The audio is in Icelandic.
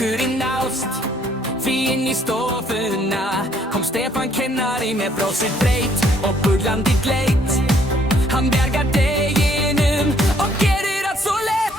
bekkurinn nást. Því inn í stofuna kom Stefán kennari með brosið breitt og bullandi gleyt. Hann bjargar deginum og gerir allt svo leitt.